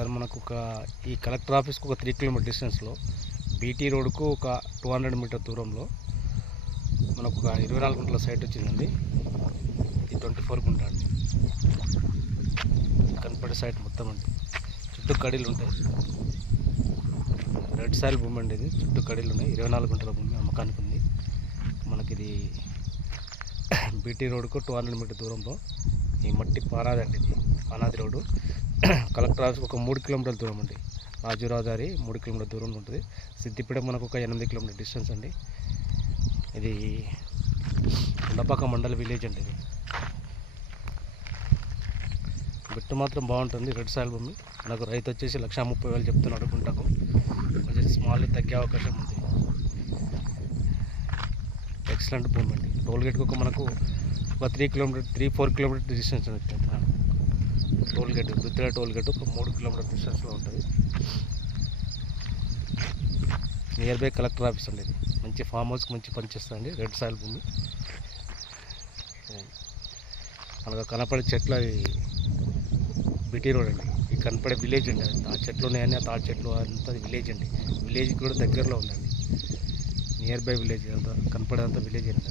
Sir మనకు ఈ collector ఆఫీస్కి ఒక 3 కిలోమీటర్ డిస్టెన్స్లో బీటీ రోడ్కు ఒక 200 మీటర్ దూరంలో మనకు ఒక 24 గుంటల సైట్ వచ్చిందండి. ఇది 24 గుంట అండి. కనపడే సైట్ మొత్తం అండి. చుట్టూ కడీలు ఉంటాయి. రెడ్ సాయిల్ భూమి అండి. ఇది చుట్టూ కడీలు ఉన్నాయి. 24 గుంటల భూమి అమ్మకానికి ఉంది. మనకి ఇది బీటీ రోడ్కు 200 మీటర్ దూరంలో ఈ మట్టి పానాది అండి. ఇది పానాది రోడ్డు కలెక్టర్ ఆఫీస్కి ఒక 3 కిలోమీటర్ల దూరం అండి. రాజురాదారి 3 కిలోమీటర్ల దూరంలో ఉంటుంది. సిద్దిపేట మనకు ఒక 8 కిలోమీటర్ డిస్టెన్స్ అండి. ఇది ఉండపాక మండల విలేజ్ అండి. ఇది బిట్టు మాత్రం బాగుంటుంది. రెడ్ సాయిల్ భూమి. మనకు రైతు వచ్చేసి 1,30,000 చెప్తున్నాడు గుంటకు. కొంచెం స్మాల్ తగ్గే అవకాశం ఉంది. ఎక్సలెంట్ భూమి అండి. టోల్గేట్కి ఒక మనకు ఒక 3-4 కిలోమీటర్ డిస్టెన్స్ ఉంటుంది. టోల్గేట్ గుద్దిర టోల్గేట్ ఒక 3 కిలోమీటర్ డిస్టెన్స్లో ఉంటుంది. నియర్ బై కలెక్టర్ ఆఫీస్ అండి. ఇది మంచి ఫామ్ హౌస్కి మంచి పనిచేస్తుందండి. రెడ్ సాయిల్ భూమి. మనకు కనపడే చెట్లు అది బీటీ రోడ్ అండి. ఈ కనపడే విలేజ్ అండి. ఆ చెట్లు ఉన్నాయని ఆ తాటి చెట్లు అంతా విలేజ్ అండి. విలేజ్కి కూడా దగ్గరలో ఉందండి. నియర్ బై విలేజ్ అంతా కనపడేంత విలేజ్ అండి.